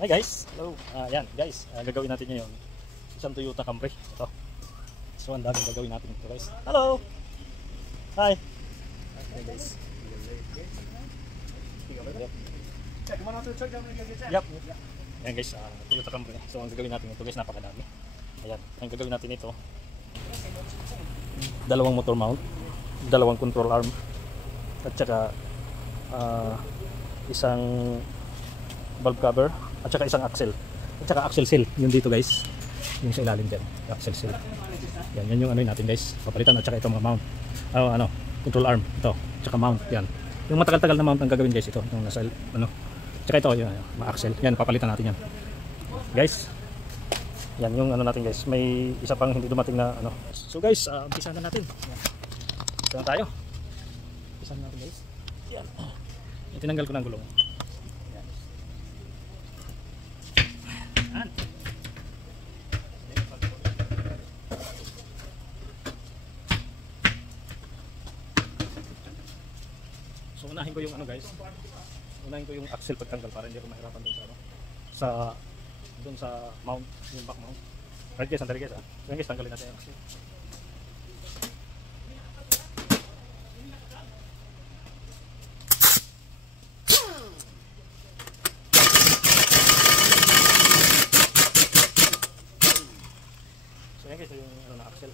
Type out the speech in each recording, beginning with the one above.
Hi guys, hello. Yan guys, gagawin natin ngayon isang Toyota Camry. Ito. So ang daming gagawin natin ito guys. Hello. Hi. Hi guys. Yep. Ayan guys, Toyota Camry. So ang gagawin natin ito guys, napakadami. Ayan, ang gagawin natin ito, dalawang motor mount, dalawang control arm, at saka isang valve cover, at saka isang axle, at saka axle seal, yun dito guys, yung sa ilalim dyan, axle seal. Yan yung ano natin guys, papalitan, at saka ito mga mount, control arm, ito, at saka mount, yan. Yung matagal-tagal na mount ang gagawin guys, ito, yung nasa, at saka ito, yung axle, yan, papalitan natin yan. Guys, yan yung ano natin guys, may isa pang hindi dumating na ano. So guys, umpisa na natin. Umpisa na tayo. Umpisa na natin guys. Yan. Tinanggal ko ng gulong. So unahin ko yung ano guys, unahin ko yung axle pagtanggal para hindi ako mahirapan dun sa ano, dun sa mount, yung back mount. Right guys, sandali guys So guys, tanggalin natin yung axle. So yan guys, yung ano na axle.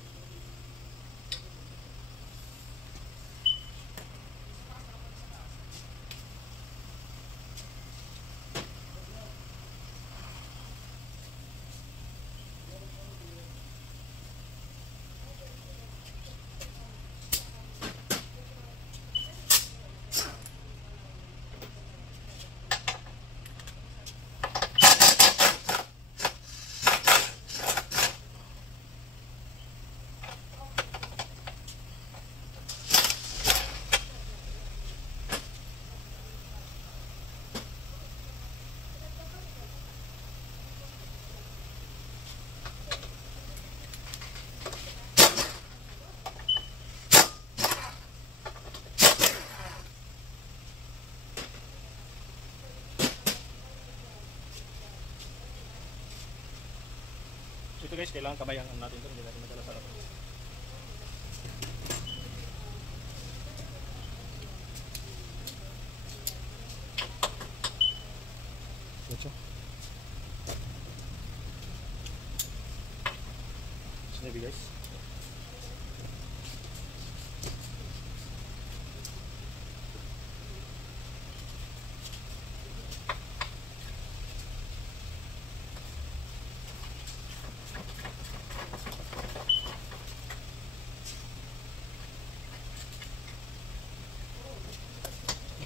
So ito guys, kailangan kamay ang natin ito, hindi natin madala sa harapan. Diretso. Sinabi guys.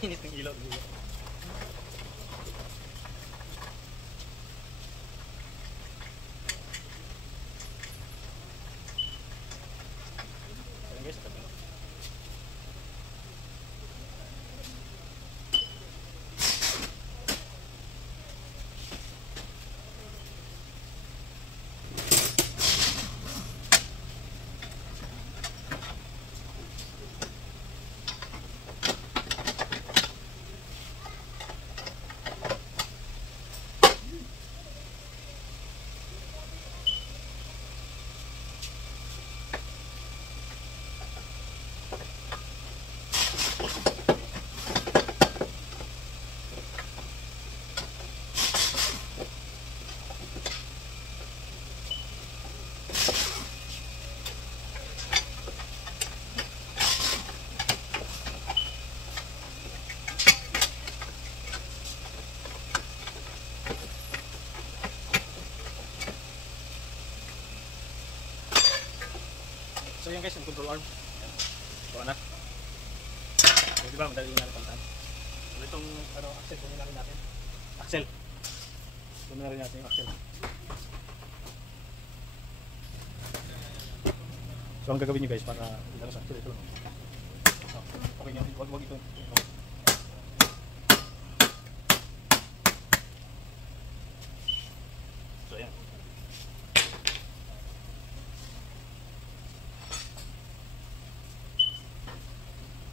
Init ng ilaw dito. Ayan guys, tabi na. So yun guys, yung control arm. Ito na. So, diba, madali na napalitan. So itong axle, kunin na rin natin. Axle. Kunin na rin natin yung axle. So ang gagawin nyo guys para ilaro sa axle ito. Okay nyo, wag ito. So yan.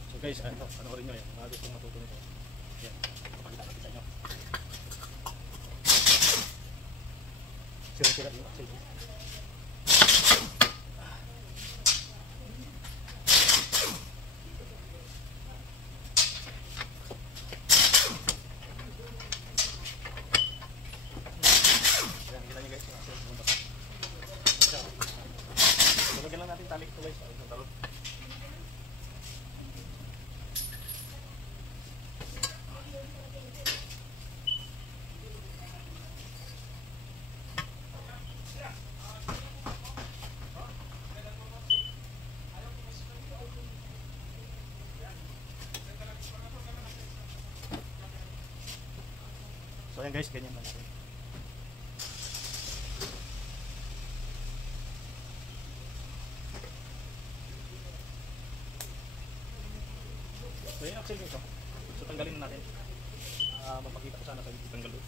So guys, panoorin nyo yan. Mga gusto matuto nito. Yan, papakita natin sa inyo. Sira-sira yung axle. Ayan, kita nyo guys, yung axle. Lagyan lang natin tali ito guys. Ang talon. So ayan guys, ganyan lang natin. So yung axle nito, so tanggalin na natin. Mapakita ko sana sa itanggal doon.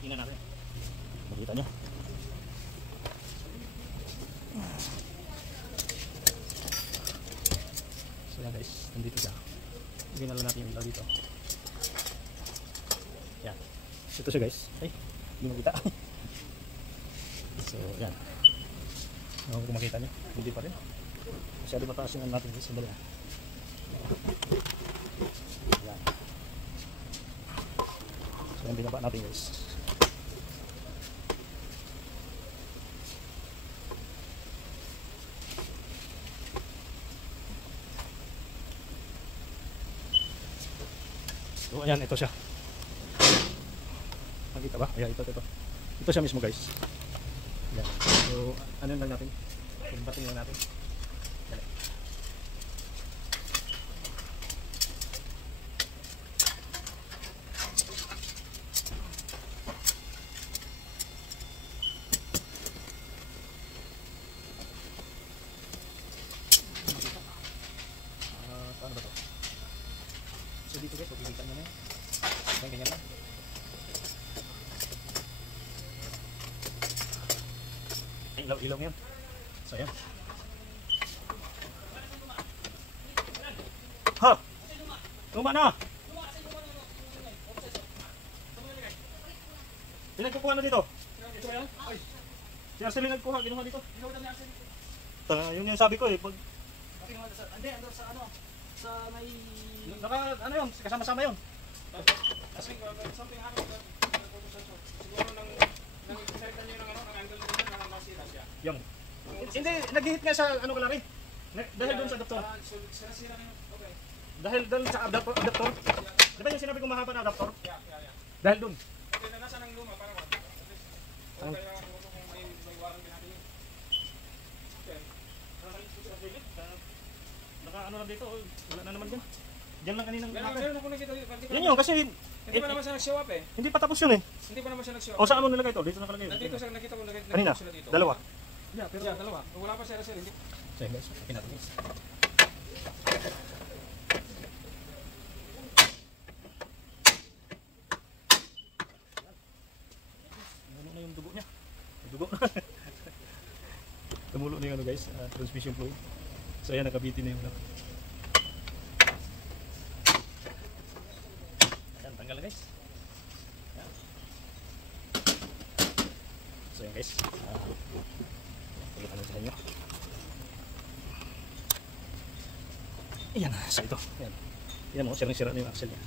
Tingnan natin. Makita nyo. So yan guys, nandito siya. Bigyan na lang natin yung ilaw dito. Yan. Ito siya guys. Ay, hindi makita. So yan. Kung makita nyo, hindi pa rin. Masyado mataas yung natin guys. Sandali na. Yan. So yan, binaba natin guys. So ayan, ito siya. Nakita ba? Ayan, ito. Ito siya mismo guys. Ayan. So ano lang natin? Pagbating lang natin. Ayan. Paano ba ito? So dito guys, pagkikita nyo na yan. Ganyan lang. Ilaw yan. So ayan. Ha! Tuma na! Pinagkukuha na dito. Ito yan? Si Arceline nagkuha, ginuha dito. Yun yung sabi ko eh. Hindi, andun sa ano? Sa may... ano yun? Kasama-sama yun. Something happened. Siguro nang nag-exertan nyo ng angle nyo na masira siya. Yung. Hindi, nag-hit nga sa ano kalari. Dahil doon sa adaptor. Okay. Dahil doon sa adaptor. Di ba yung sinabi kong mahaba na adaptor? Yeah. Dahil doon. Okay, nasa ng luma para mo. Kaya kung may warang pinagin yun. Okay. Naka ano lang dito, wala na naman dyan. Diyan lang kaninang natin. Meron ako nakita dito. Yan yun, kasi hindi pa naman siya nag-show up eh. Hindi pa tapos yun eh. Hindi pa naman siya nag-show up. O saan mo nilagay ito? Dito nakalagay. Nandito sa nakita ko kanina sila dito. Dalawa. Yeah, pero dalawa. Wala pa siya hindi. So yun guys, natin guys. Tumulo na yung dugo niya. Dugo na. Tumulo na yung ano guys, transmission fluid. So ayan, nakabitin na yung ano. Ayan, tanggal na guys. Ayan. So ayan guys, pagkita na sa inyo. Ayan, so ito. Ayan, ayan mo, sirang-sira na yung axle niya.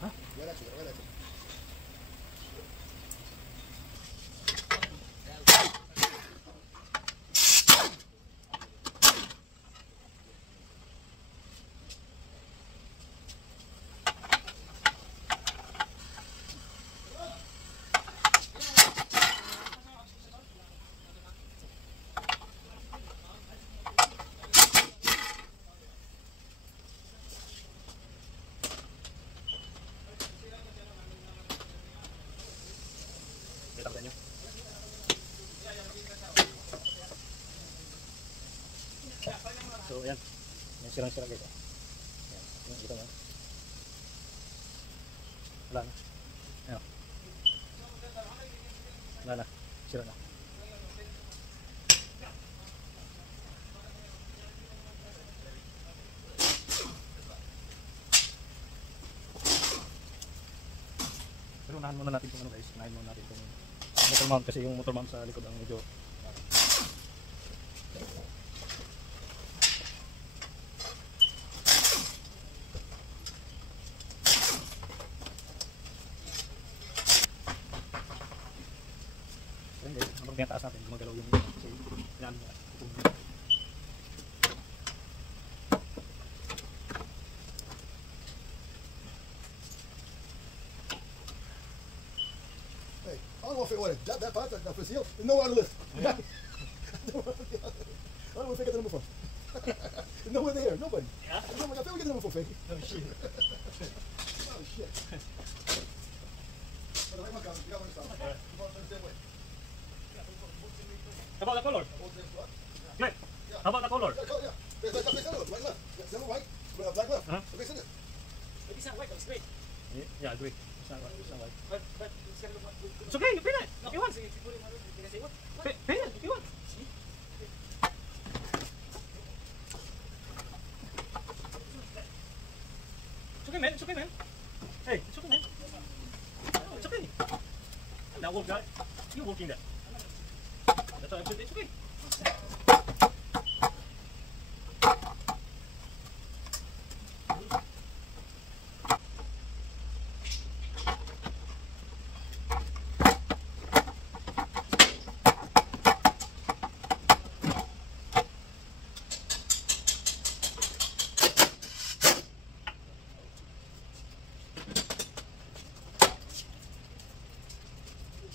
Ha? Kita nyo. So ayan, yung sirang-sirang guys. Ayan, kita nyo. Wala na. Ayan. Wala na, sira na. unahan muna natin itong ano guys. Unahin muna natin itong motor mount kasi yung motor mount sa likod ang medyo ayun guys, habang tinataas natin, gumagalaw yung kasi yan, Hey, I don't know if it would have that part, that was There's nowhere to lift. Yeah. I don't know where they get the number from. There's nowhere there, nobody. Yeah? I feel we get the number from, Fakey. oh shit. Oh, shit. By the way, my guys, you got one stop. Alright. Come on, turn the same way. How about the color? Hold this what? Glenn, how about the color? Yeah, color, yeah. Face center, right left. Yeah, center right, black left. Uh-huh. Okay, center. But it's not white, though, it's straight. Yeah, I agree. It's not right, it's not right. But it's gonna look like... It's okay, you pin it if you want. So if you put it on it, you're gonna say what? Pin it if you want. It's okay man, it's okay man. Hey, it's okay man. It's okay. Now work that. You're working that. That's why I said it's okay.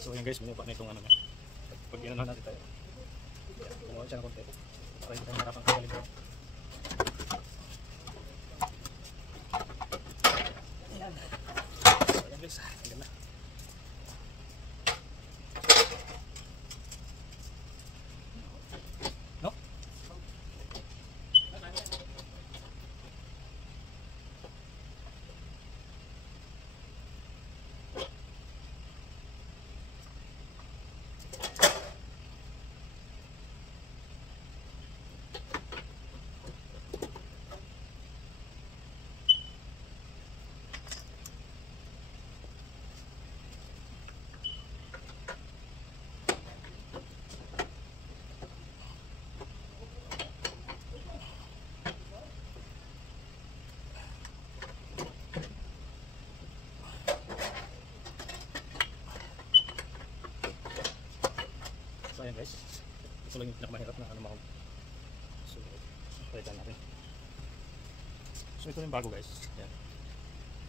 So yun guys, minupa na itong ano niya. Pag ginanahan natin tayo. Gumawa siya ng konti. Para hindi tayo marapang kagaling ko. Ayan. So ayan guys, hanggang na. No? So ayan guys, ito lang yung pinakamahirap na ano mount. So, palitan natin. So ito yung bago guys. Yan.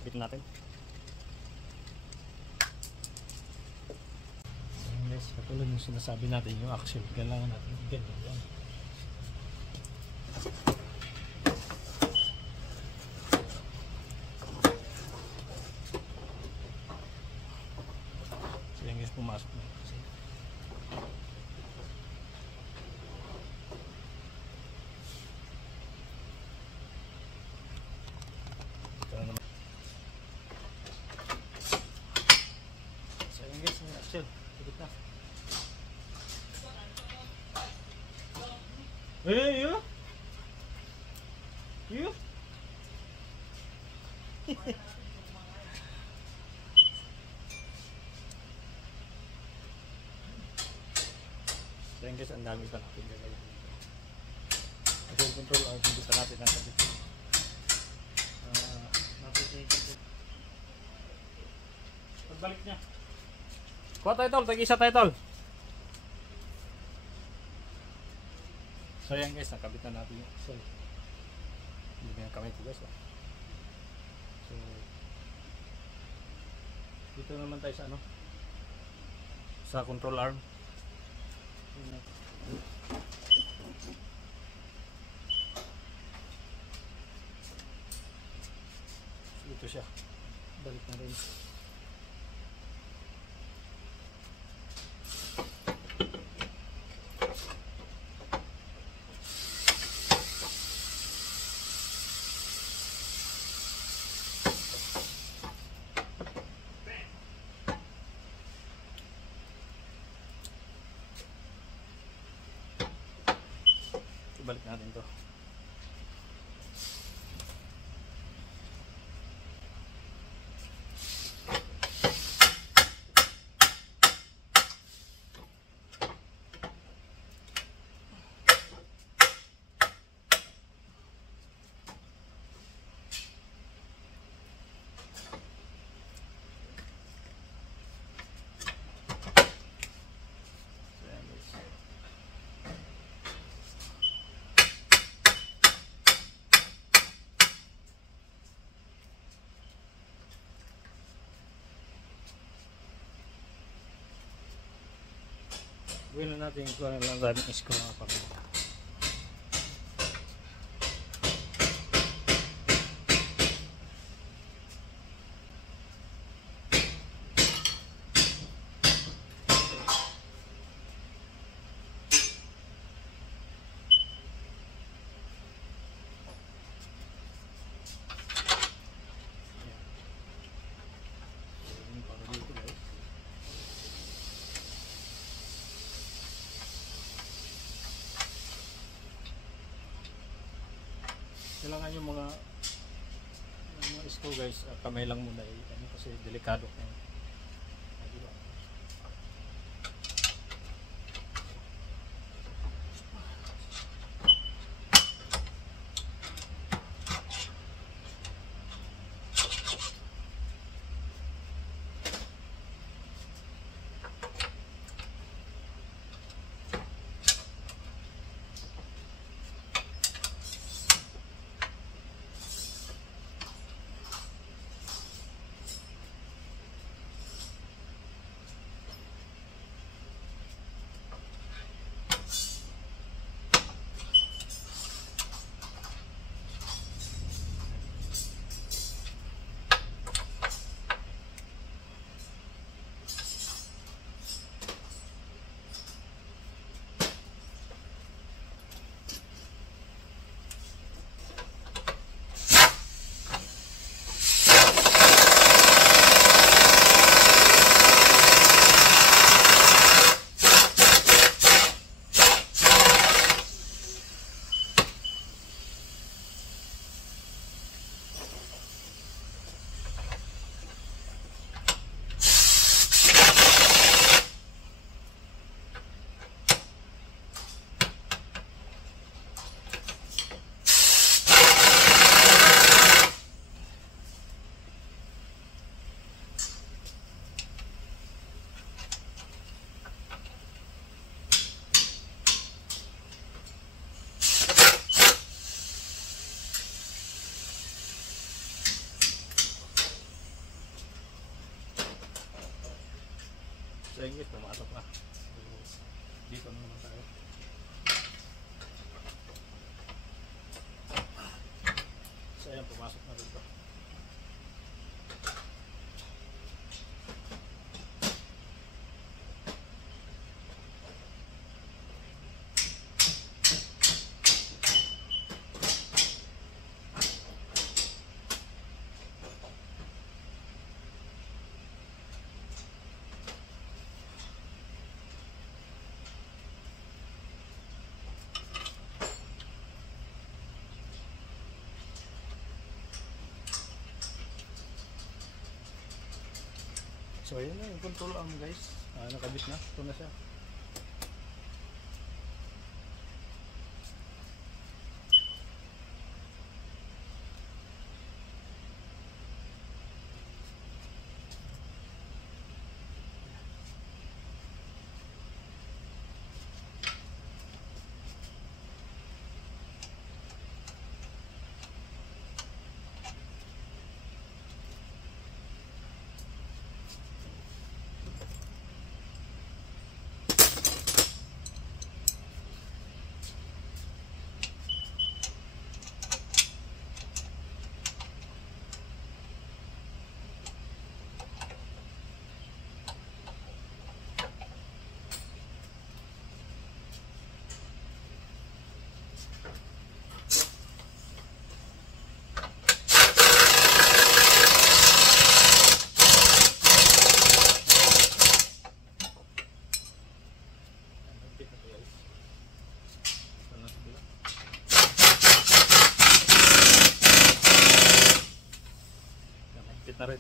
Bitin natin. So ayan guys, katulad yung sinasabi natin, yung axle, kailangan natin ganyan yan. So ayan guys, pumasok na. So ayan guys, yung axle, higit na. Hey, you? You? So ayan guys, ang dami pa natin gagawin dito. Ito yung control ang gusto natin nasa dito. Pagbalik niya. Kuha title, tag-isa title. So yan guys, nakabit na natin yung axle. Hindi na yung kamay ko guys. So dito naman tayo sa ano, sa control arm. So ito siya. Balik na rin. Balik natin to. Gawin na natin kung ano lang daming screw mga pamilya. Kailangan yung mga screw guys, kamay lang muna kasi delikado. So yun guys, pumasok na. Dito na naman tayo. So ayan, pumasok na dito. So ayun na, yung control arm guys, nakabit na, ito na siya. Fit na rin.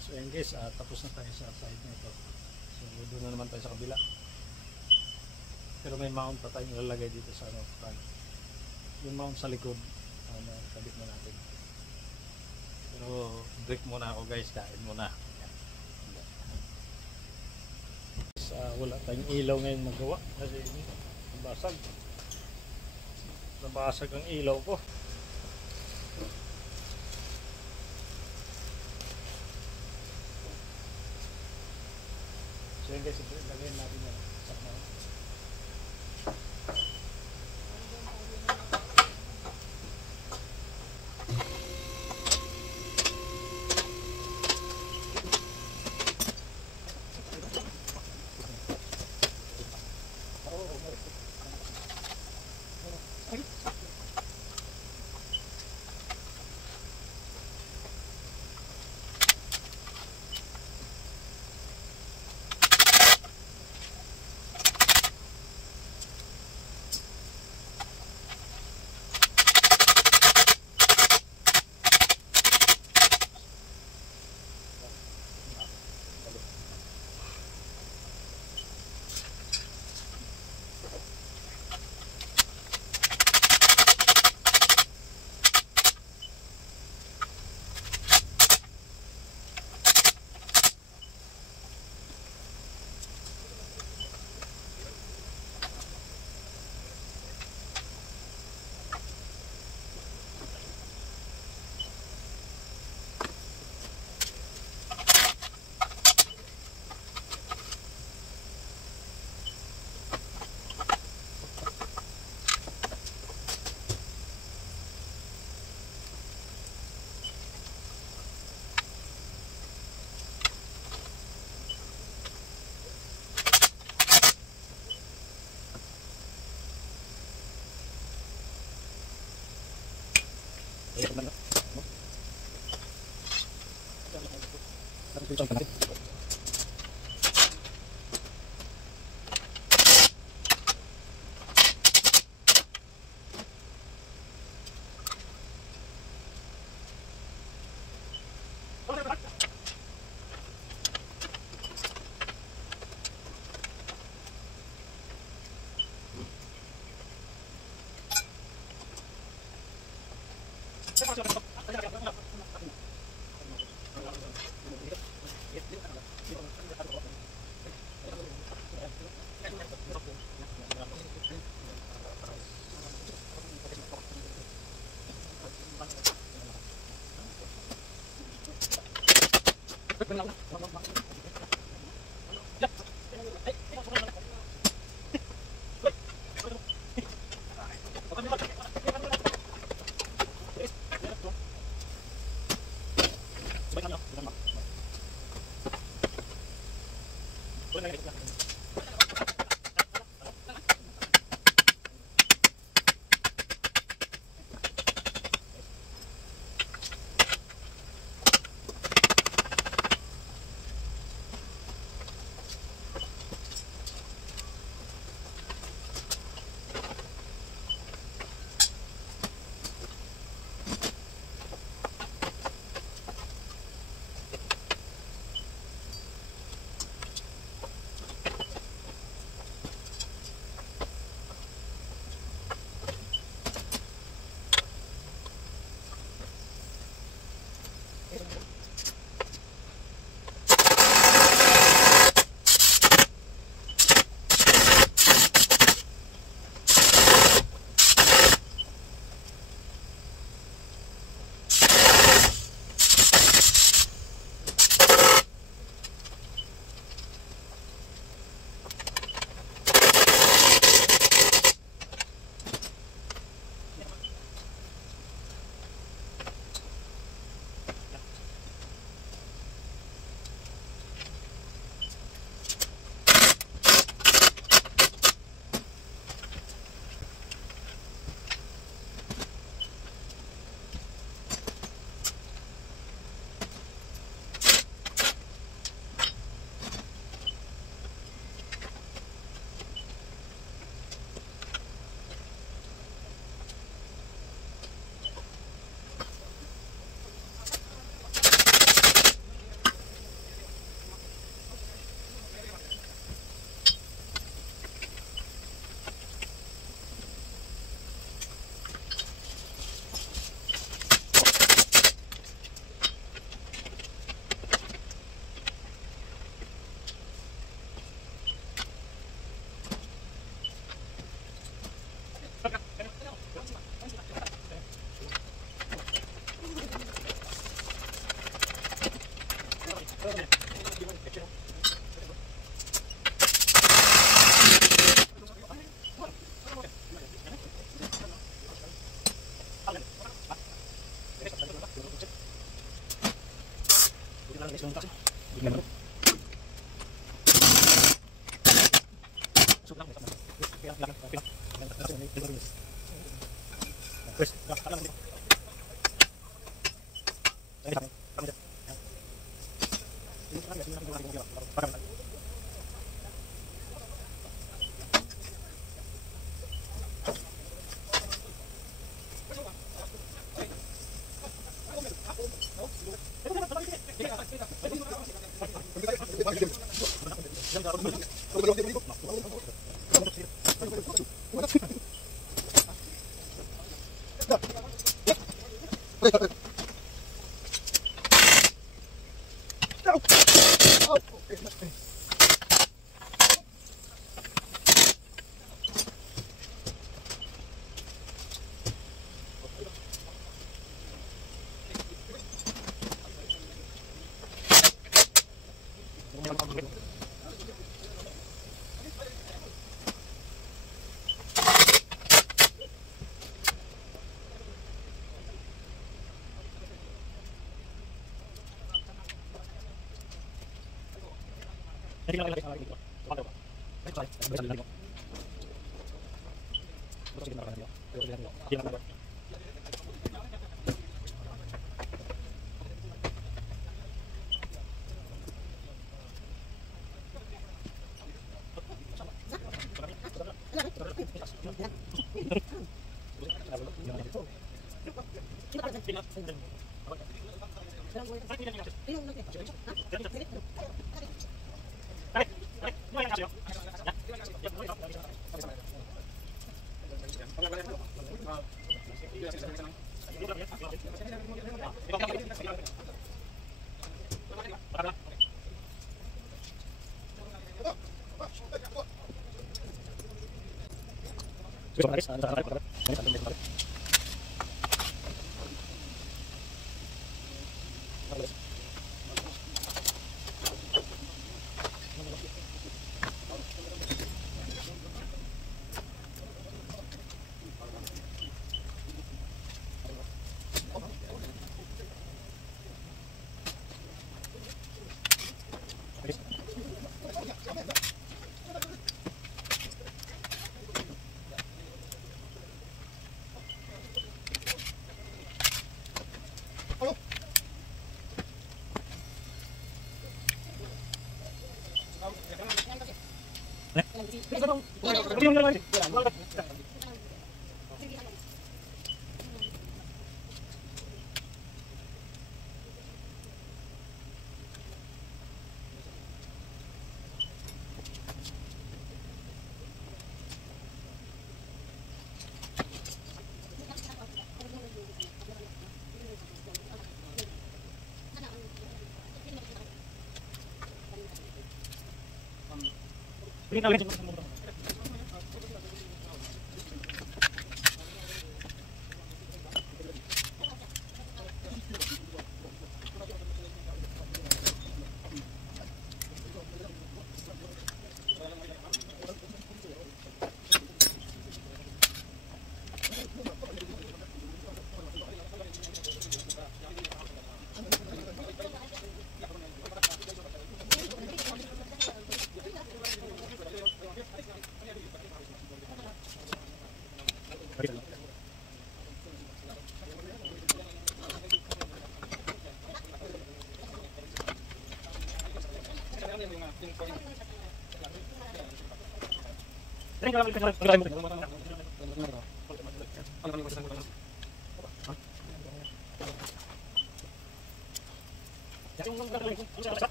So ayan guys, tapos na tayo sa side na ito. So doon na naman tayo sa kabila. Pero may mount pa tayong ilalagay dito sa front. Yung mount sa likod, kabit na natin. Pero break muna ako guys, kain muna. Wala tayong ilaw ngayon magawa kasi nabasag. Nabasag ang ilaw ko. So yun guys, lagyan natin yan.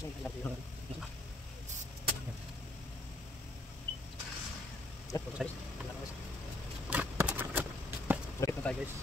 Balik na tayo guys.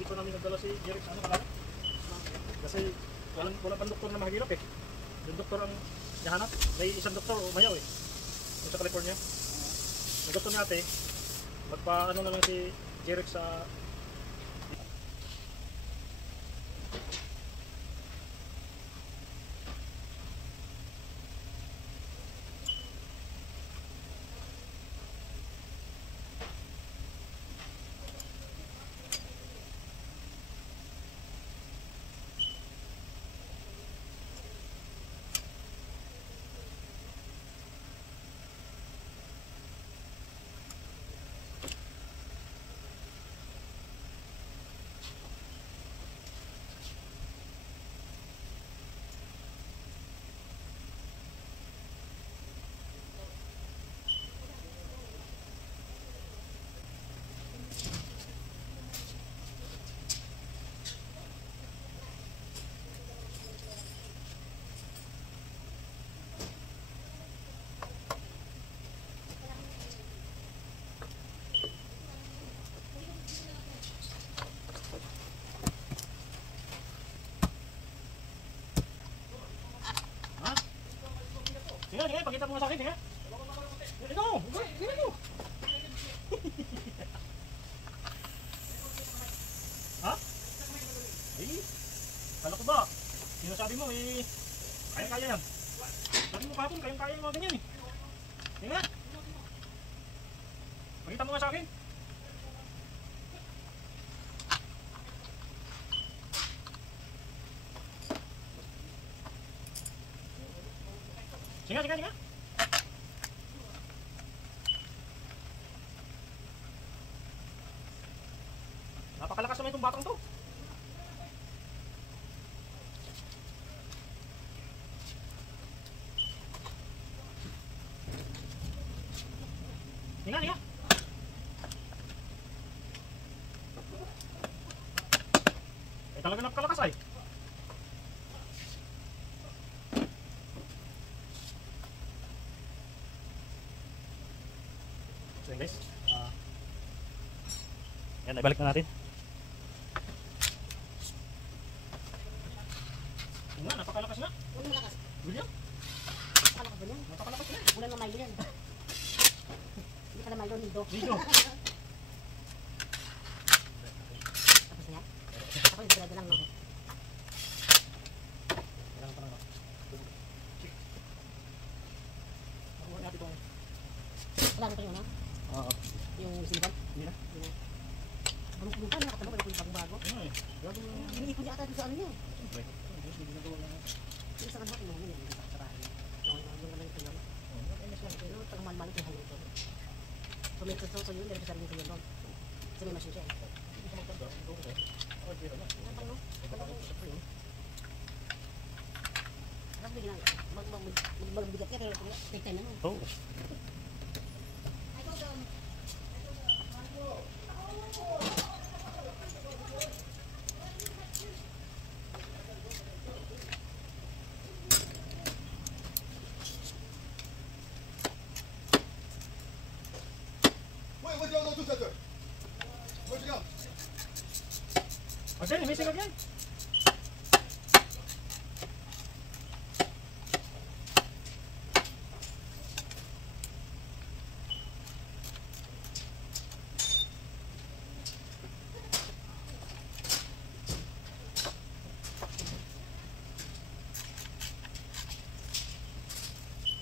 Hindi ko namin nagdala si Jerry sa ano kalala. Kasi wala pang doktor na mahirap eh. Yung doktor ang nahanap. May isang doktor umayaw eh. Yung sa California. Yung doktor niya ate, magpa ano na lang si Jerry sa Sige, pakita mo nga sa akin, sige. Ito, ito. Ha? Eh, kala ko ba? Sinasabi mo eh, kaya-kaya yan. Sabi mo kahapon, kaya-kaya yung mga ganyan eh. Sige nga. Pakita mo nga sa akin. Sige, sige, sige. Napakalakas naman itong batang to. Sige, sige. Eh talaga napakalakas ay. So guys, yan, ibalik na natin. Nga, napakalakas na. Ano malakas? William, Napakalakas ba yan? napakalakas na. Ulan na Milo yan. Hindi pala Milo, Nido. Dito. Tapos na yan? Ako yung grado lang, no? Kailangan pa lang. Nakuha natin itong... Wala na pa yun, no? Oo. Yung sinipan? Hindi na. Hindi na. Bulong-bulong pa, nakatanong ko yung bago-bago. Ano eh. Gagawin mo. Iniipon niya ata doon sa ano niya. Siyempre. Hindi ginagawa na. Yung sa kanha, inuha niya. Yung sa bahay niya. Yung naman yung tuyo. Pero pag malmalik yung hangin ito. So may so yun, meron sa sarili tuyo doon. Kasi may machine siya eh. Hindi ka magtanda. Ikaw ko. Okay, ano? Yan pa, no? Tapos bigyan magbigat niya, pero take time na no. Oo. Wait, where's your other two center? Where'd you go? Again, missing again.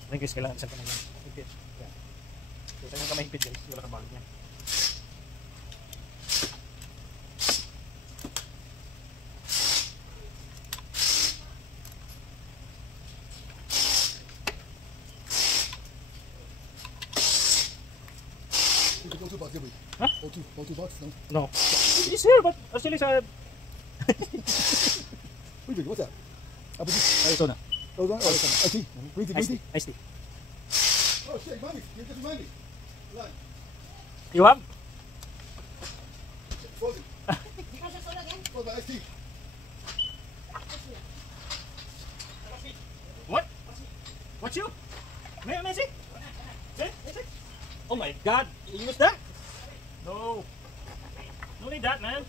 Ngayon guys, kailangan isang kamay yan. Higpit. Yan. So, sa yung kamay higpit guys, wala kang balot niya. You can go 2 bucks, did we? Huh? Oh, 2 bucks? No. No. It's here, but actually sa... What are you drinking? What's that? Apple juice? Ay, ito na. Oh, no, oh, iced tea. Green tea, green Iced tea. tea. Iced tea. Oh, shit, money. You just money. Line. You have? Frozen. Di ka sa soda yan? Frozen iced tea. What? What you? May see? See? Oh my god, you use that? No. No need that, man.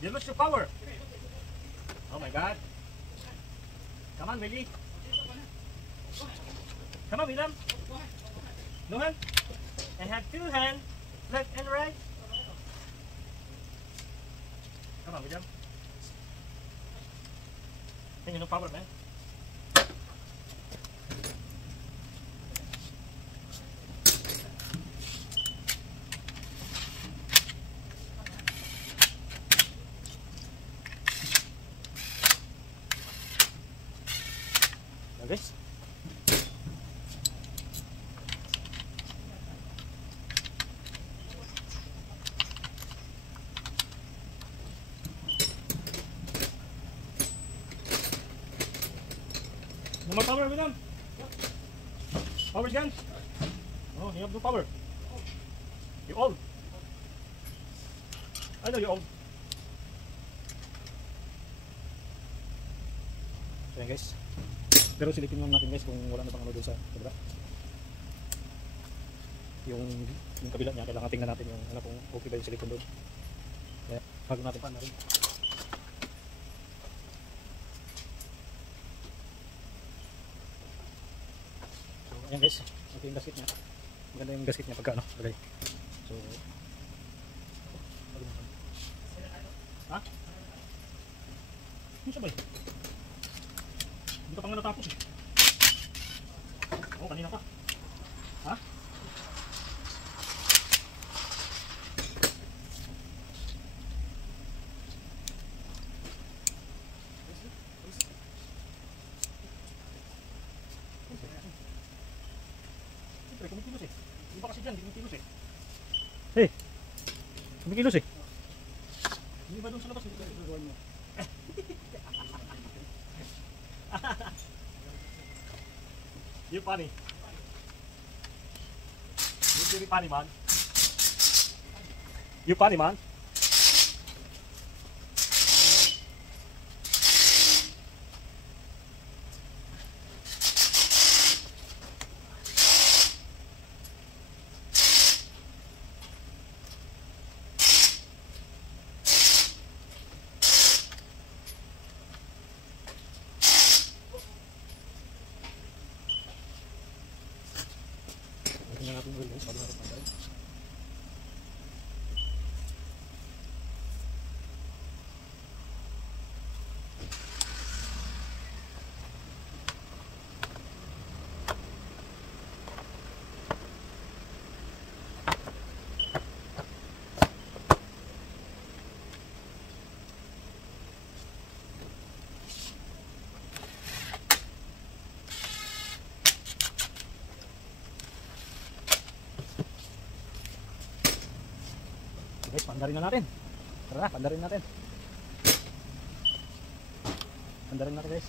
You lose your power. Oh my god. Come on, Willie. Come on, William. No hand? I have 2 hands, left and right. Come on, William. Think you no power, man. Guys. No more power, William. Power's gone. Oh, you have no power. You're old. I know you're old. So yan guys. Pero silipin lang natin guys kung wala na bang ano doon sa kabila. Yung kabila niya, kailangan tingnan natin yung ano kung okay ba yung silikon doon. Kaya bago natin pa na rin. So ayan guys, okay yung gasket niya. Maganda yung gasket niya pagka ano, lagay. So ha? Ano siya ba? Hindi ka pa nga natapos eh. Oo, kanina pa. Ha? Siyempre, kumikilos eh. Hindi ba kasi dyan, hindi kumikilos eh. Hey! Kumikilos eh. Hindi ba doon sa labas? Hindi ba doon mo? You funny. You very funny, man. You funny, man. Tingnan natin yung guys, bago natin panggalin. Guys, pandarin na natin. Tara, pandarin natin. Pandarin natin guys.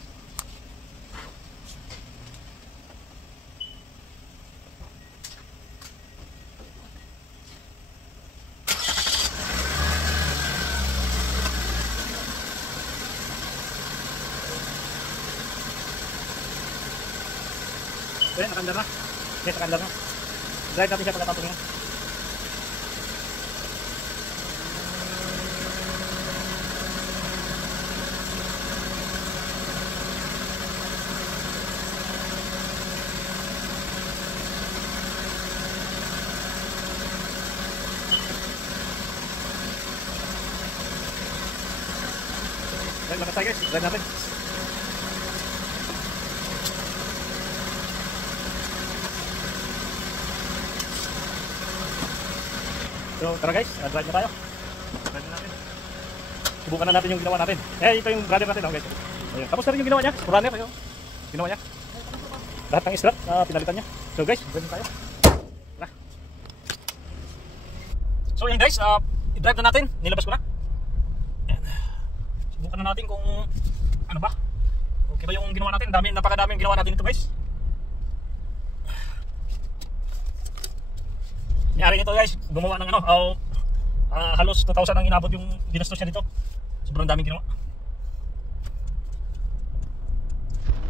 So yan, nakandar na. Okay, nakandar na. Drive natin siya pagkatapos niya. Drive natin tayo guys, drive natin. So tara guys, drive na tayo. Drive na natin. Subukan na natin yung ginawa natin. Ito yung brother natin, guys. Ayun. Tapos na rin yung ginawa niya. Runner, ayun. Ginawa niya. Lahat ng strap, pinalitan niya. So guys, drive na tayo. Tara. So yun guys, i-drive na natin. Nilabas ko na. Ayan. Subukan na natin kung ano ba. Okay ba yung ginawa natin? Napakadami yung ginawa natin ito guys. Yari nito guys, gumawa ng halos 2,000 ang inabot yung ginastos niya dito. Sobrang daming ginawa.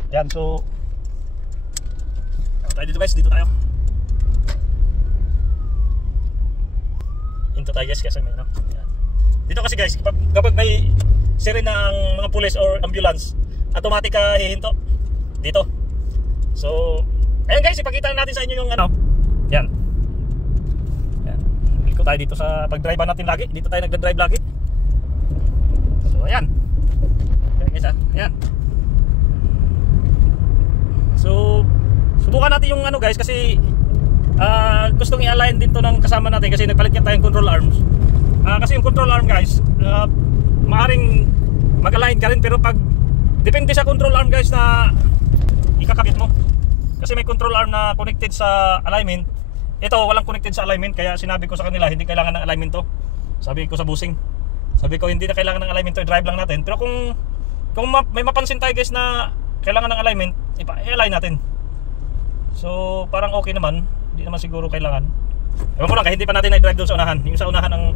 Yan, so tayo dito guys, dito tayo. Into tayo guys kasi may yan. Dito kasi guys, kapag may siren ng mga police or ambulance, automatic ka hihinto dito. So, ayun guys, ipakita natin sa inyo yung yan. Iko tayo dito sa pag-drive natin lagi. Dito tayo nagda-drive lagi. So ayan. Ayan guys ayan. So subukan natin yung guys kasi gustong i-align din to ng kasama natin kasi nagpalit niya tayong control arms. Kasi yung control arm guys, maaring mag-align ka rin pero pag depende sa control arm guys na ikakabit mo. Kasi may control arm na connected sa alignment. Ito walang connected sa alignment kaya sinabi ko sa kanila hindi kailangan ng alignment to. Sabi ko sa busing. Sabi ko hindi na kailangan ng alignment to, i-drive lang natin. Pero kung may mapansin tayo guys na kailangan ng alignment, i-align natin. So parang okay naman, hindi naman siguro kailangan. Ewan ko lang kahit hindi pa natin i-drive doon sa unahan. Yung sa unahan ang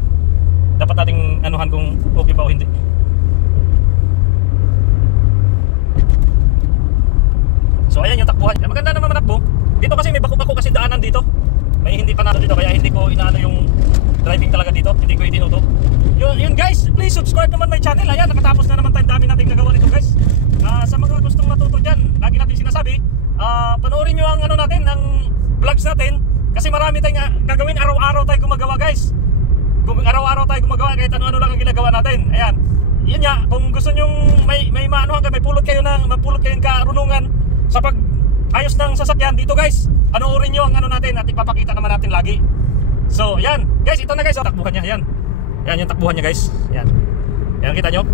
dapat nating anuhan kung okay pa o hindi. So ayan yung takbuhan. Maganda naman manakbo. Dito kasi may bako-bako kasi daanan dito. May hindi pa nato dito kaya hindi ko inaano yung driving talaga dito. Hindi ko itinuto. Yun guys, please subscribe naman my channel. Ayan, nakatapos na naman tayo. Dami nating gagawa nito guys. Sa mga gustong matuto dyan, lagi natin sinasabi, panoorin nyo ang natin, ang vlogs natin. Kasi marami tayong gagawin. Araw-araw tayo gumagawa guys. Araw-araw tayo gumagawa kahit ano-ano lang ang ginagawa natin. Ayan. Yun nga, kung gusto nyo may maanuhan kayo, may pulot kayong karunungan sa pag ayos ng sasakyan dito guys. Panoorin nyo ang natin at ipapakita naman natin lagi. So yan guys, ito na guys takbuhan niya. Yan yung takbuhan niya guys. Yan kita nyo.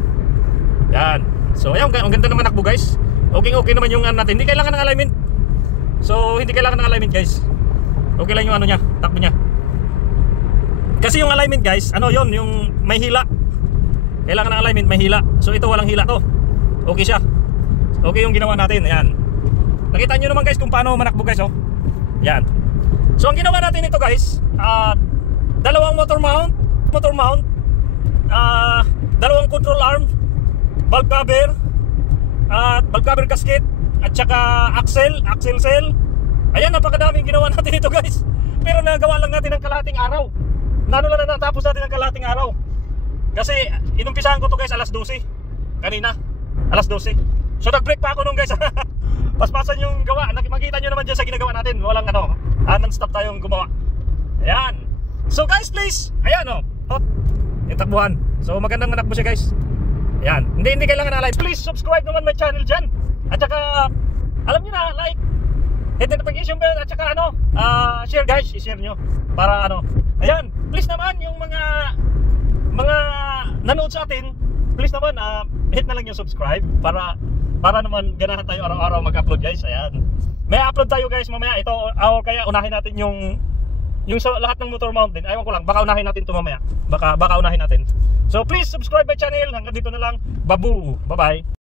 Yan. So ayan, ang ganda naman takbo guys. Okay naman yung natin. Hindi kailangan ng alignment. So hindi kailangan ng alignment guys. Okay lang yung niya, takbo niya. Kasi yung alignment guys, yun, yung may hila. Kailangan ng alignment, may hila. So ito walang hila to. Okay siya. Okay yung ginawa natin. Ayan. Nakita nyo naman guys kung paano manakbo guys Yan. So ang ginawa natin ito guys, dalawang motor mount, dalawang control arm, valve cover, valve cover gasket, at saka axle cell. Ayan, napakadaming ginawa natin ito guys. Pero nagawa lang natin ng kalahating araw. Natapos natin ng kalahating araw. Kasi inumpisahan ko to guys alas 12 kanina, alas 12. So nag-break pa ako nung guys. Paspasan yung gawa. Makita nyo naman dyan sa ginagawa natin. Walang non-stop tayong gumawa. Ayan. So guys please, ayan yung takbuhan. So magandang manakbo siya guys. Ayan. Hindi kailangan na like. Please subscribe naman my channel dyan. At saka alam nyo na, like, hit the notification bell. At saka share guys. I-share nyo. Para ayan. Please naman yung mga nanood sa atin, please naman hit na lang yung subscribe para naman ganahan tayo araw-araw mag-upload guys. Ayan. May upload tayo guys mamaya. Ito kaya unahin natin yung sa lahat ng motor mount din. Ayaw ko lang, baka unahin natin ito mamaya. Baka unahin natin. So please subscribe my channel. Hanggang dito na lang. Babu. Bye-bye.